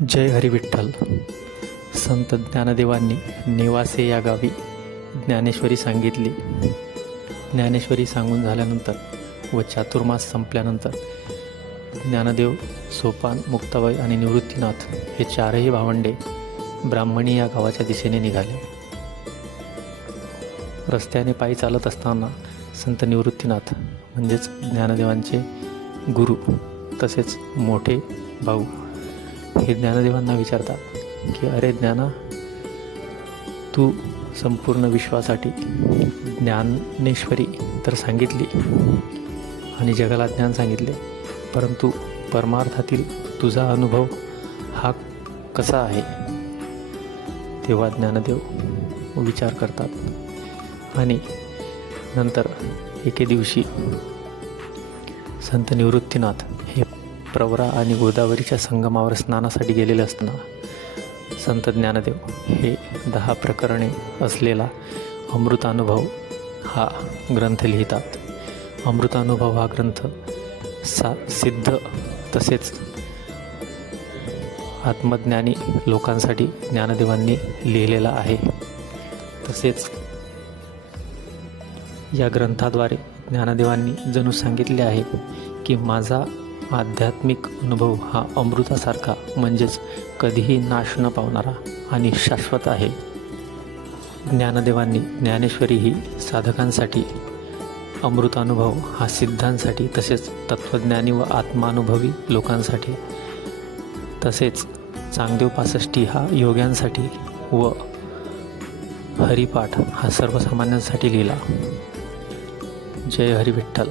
जय हरी विठ्ठल. संत ज्ञानदेवांनी नेवासे या गावी ज्ञानेश्वरी सांगितली. ज्ञानेश्वरी सांगून झाल्यानंतर व चातुर्मास संपल्यानंतर ज्ञानदेव सोपान मुक्ताबाई आणि निवृत्तीनाथ हे चारही भावंडे ब्राह्मणी या गावाच्या दिशेने निघाले. रस्त्याने पायी चालत असताना संत निवृत्तीनाथ म्हणजेच ज्ञानदेवांचे गुरु तसेच मोठे भाऊ हे ज्ञानदेवांना विचारतात की अरे ज्ञाना तू संपूर्ण विश्वासाठी ज्ञानेश्वरी तर सांगितली आणि जगाला ज्ञान सांगितले परंतु परमार्थातील तुझा अनुभव हा कसा आहे? तेव्हा ज्ञानदेव विचार करतात. आणि नंतर एके दिवशी संत निवृत्तीनाथ हे प्रवरा आणि गोदावरीच्या संगमावर स्नानासाठी गेलेले असताना संत ज्ञानदेव हे दहा प्रकरणे असलेला अमृतानुभव हा ग्रंथ लिहितात. अमृतानुभव हा ग्रंथ सा सिद्ध तसेच आत्मज्ञानी लोकांसाठी ज्ञानदेवांनी लिहिलेला आहे. तसेच या ग्रंथाद्वारे ज्ञानदेवांनी जणू सांगितले आहे की माझा आध्यात्मिक अनुभव हा अमृतासारखा म्हणजेच कधीही नाश न पावणारा आणि शाश्वत आहे. ज्ञानदेवांनी ज्ञानेश्वरी ही साधकांसाठी अमृतानुभव हा सिद्धांसाठी तसेच तत्त्वज्ञानी व आत्मानुभवी लोकांसाठी तसेच चांगदेव पासष्टी हा योग्यांसाठी व हरिपाठ हा सर्वसामान्यांसाठी लिहिला. जय हरी विठ्ठल